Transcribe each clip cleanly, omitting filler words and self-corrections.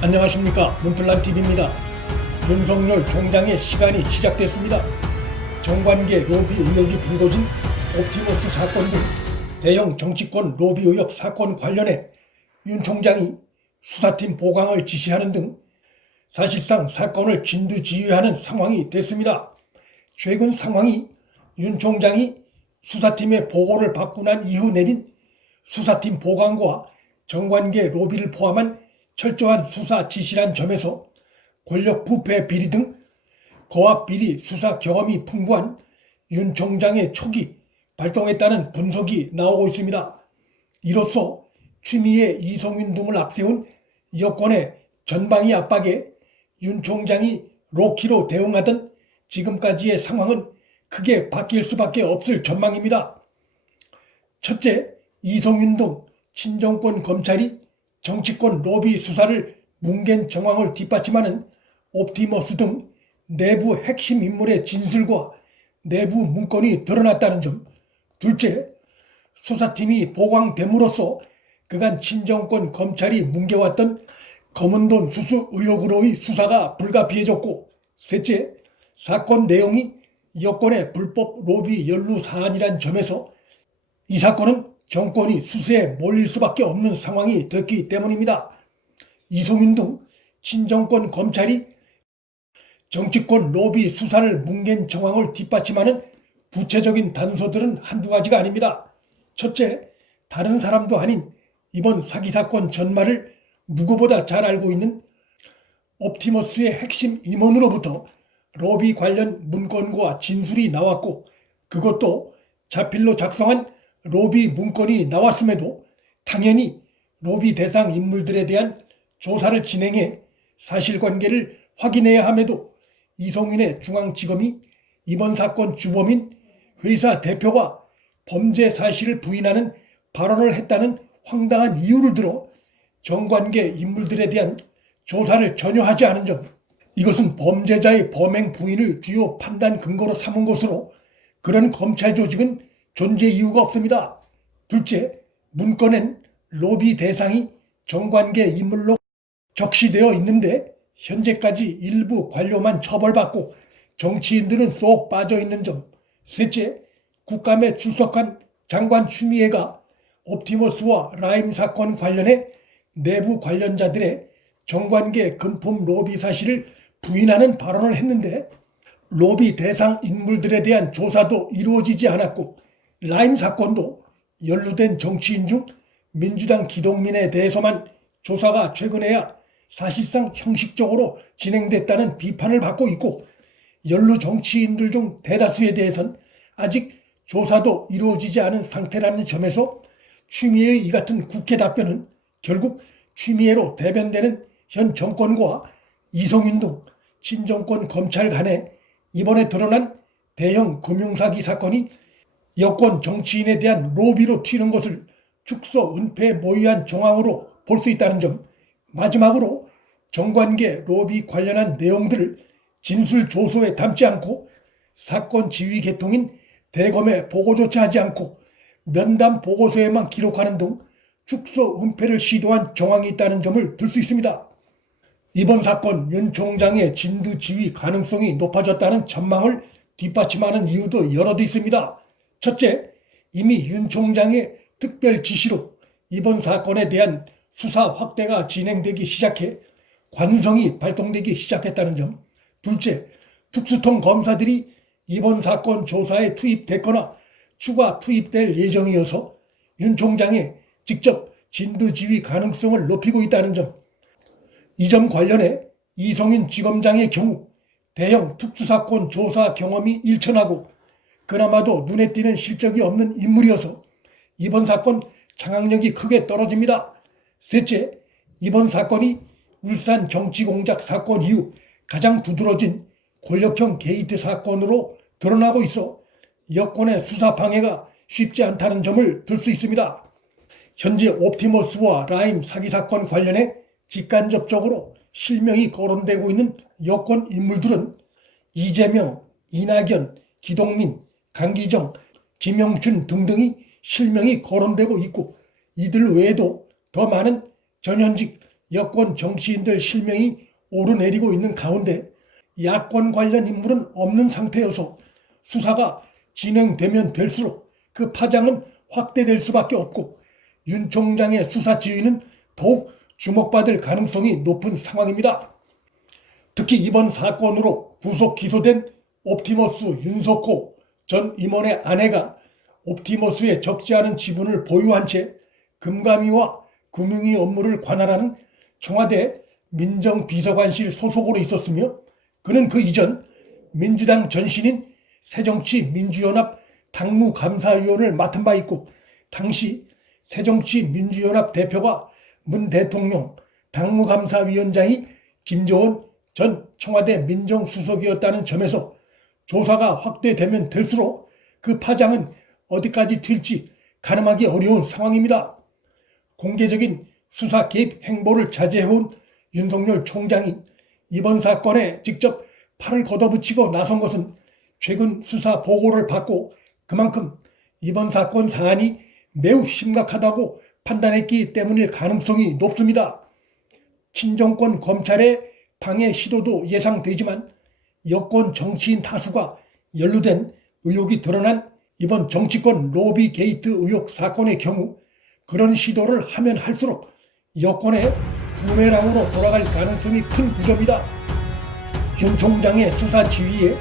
안녕하십니까, 문틀란TV입니다. 윤석열 총장의 시간이 시작됐습니다. 정관계 로비 의혹이 불거진 옵티머스 사건 등 대형 정치권 로비 의혹 사건 관련해 윤 총장이 수사팀 보강을 지시하는 등 사실상 사건을 진두지휘하는 상황이 됐습니다. 최근 상황이 윤 총장이 수사팀의 보고를 받고 난 이후 내린 수사팀 보강과 정관계 로비를 포함한 철저한 수사 지시란 점에서 권력 부패 비리 등 거액 비리 수사 경험이 풍부한 윤 총장의 촉이 발동했다는 분석이 나오고 있습니다. 이로써 추미애, 이성윤 등을 앞세운 여권의 전방위 압박에 윤 총장이 로키로 대응하던 지금까지의 상황은 크게 바뀔 수밖에 없을 전망입니다. 첫째, 이성윤 등 친정권 검찰이 정치권 로비 수사를 뭉갠 정황을 뒷받침하는 옵티머스 등 내부 핵심 인물의 진술과 내부 문건이 드러났다는 점. 둘째, 수사팀이 보강됨으로써 그간 친정권 검찰이 뭉개왔던 검은돈 수수 의혹으로의 수사가 불가피해졌고, 셋째, 사건 내용이 여권의 불법 로비 연루 사안이란 점에서 이 사건은 정권이 수세에 몰릴 수밖에 없는 상황이 됐기 때문입니다. 이성윤 등 친정권 검찰이 정치권 로비 수사를 뭉갠 정황을 뒷받침하는 구체적인 단서들은 한두 가지가 아닙니다. 첫째, 다른 사람도 아닌 이번 사기 사건 전말을 누구보다 잘 알고 있는 옵티머스의 핵심 임원으로부터 로비 관련 문건과 진술이 나왔고, 그것도 자필로 작성한 로비 문건이 나왔음에도 당연히 로비 대상 인물들에 대한 조사를 진행해 사실관계를 확인해야 함에도 이성윤의 중앙지검이 이번 사건 주범인 회사 대표가 범죄 사실을 부인하는 발언을 했다는 황당한 이유를 들어 정관계 인물들에 대한 조사를 전혀 하지 않은 점, 이것은 범죄자의 범행 부인을 주요 판단 근거로 삼은 것으로 그런 검찰 조직은 존재 이유가 없습니다. 둘째, 문건엔 로비 대상이 정관계 인물로 적시되어 있는데 현재까지 일부 관료만 처벌받고 정치인들은 쏙 빠져있는 점. 셋째, 국감에 출석한 장관 추미애가 옵티머스와 라임 사건 관련해 내부 관련자들의 정관계 금품 로비 사실을 부인하는 발언을 했는데 로비 대상 인물들에 대한 조사도 이루어지지 않았고, 라임 사건도 연루된 정치인 중 민주당 기동민에 대해서만 조사가 최근에야 사실상 형식적으로 진행됐다는 비판을 받고 있고, 연루 정치인들 중 대다수에 대해선 아직 조사도 이루어지지 않은 상태라는 점에서 추미애의 이 같은 국회 답변은 결국 추미애로 대변되는 현 정권과 이성윤 등 친정권 검찰 간에 이번에 드러난 대형 금융사기 사건이 여권 정치인에 대한 로비로 튀는 것을 축소 은폐에 모의한 정황으로 볼 수 있다는 점. 마지막으로 정관계 로비 관련한 내용들을 진술 조서에 담지 않고 사건 지휘 계통인 대검에 보고조차 하지 않고 면담 보고서에만 기록하는 등 축소 은폐를 시도한 정황이 있다는 점을 들 수 있습니다. 이번 사건 윤 총장의 진두지휘 가능성이 높아졌다는 전망을 뒷받침하는 이유도 여럿 있습니다. 첫째, 이미 윤 총장의 특별 지시로 이번 사건에 대한 수사 확대가 진행되기 시작해 관성이 발동되기 시작했다는 점. 둘째, 특수통 검사들이 이번 사건 조사에 투입됐거나 추가 투입될 예정이어서 윤 총장의 직접 진두지휘 가능성을 높이고 있다는 점. 이 점 관련해 이성윤 지검장의 경우 대형 특수사건 조사 경험이 일천하고 그나마도 눈에 띄는 실적이 없는 인물이어서 이번 사건 장악력이 크게 떨어집니다. 셋째, 이번 사건이 울산 정치공작 사건 이후 가장 두드러진 권력형 게이트 사건으로 드러나고 있어 여권의 수사 방해가 쉽지 않다는 점을 들 수 있습니다. 현재 옵티머스와 라임 사기 사건 관련해 직간접적으로 실명이 거론되고 있는 여권 인물들은 이재명, 이낙연, 기동민, 강기정, 김영춘 등등이 실명이 거론되고 있고, 이들 외에도 더 많은 전현직 여권 정치인들 실명이 오르내리고 있는 가운데 야권 관련 인물은 없는 상태여서 수사가 진행되면 될수록 그 파장은 확대될 수밖에 없고 윤 총장의 수사 지휘는 더욱 주목받을 가능성이 높은 상황입니다. 특히 이번 사건으로 구속 기소된 옵티머스 윤석호 전 임원의 아내가 옵티머스의 적지 않은 지분을 보유한 채 금감위와 금융위 업무를 관할하는 청와대 민정비서관실 소속으로 있었으며 그는 그 이전 민주당 전신인 새정치민주연합 당무감사위원을 맡은 바 있고 당시 새정치민주연합 대표가 문 대통령, 당무감사위원장이 김조원 전 청와대 민정수석이었다는 점에서 조사가 확대되면 될수록 그 파장은 어디까지 튈지 가늠하기 어려운 상황입니다. 공개적인 수사 개입 행보를 자제해온 윤석열 총장이 이번 사건에 직접 팔을 걷어붙이고 나선 것은 최근 수사 보고를 받고 그만큼 이번 사건 사안이 매우 심각하다고 판단했기 때문일 가능성이 높습니다. 친정권 검찰의 방해 시도도 예상되지만 여권 정치인 다수가 연루된 의혹이 드러난 이번 정치권 로비 게이트 의혹 사건의 경우 그런 시도를 하면 할수록 여권의 부메랑으로 돌아갈 가능성이 큰 구조입니다. 윤 총장의 수사 지휘에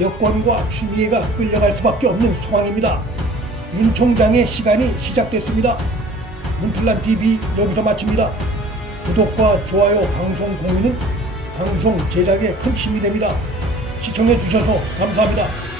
여권과 추미애가 끌려갈 수밖에 없는 상황입니다. 윤 총장의 시간이 시작됐습니다. 문틀란TV 여기서 마칩니다. 구독과 좋아요, 방송 공유는 방송 제작에 큰 힘이 됩니다. 시청해 주셔서 감사합니다.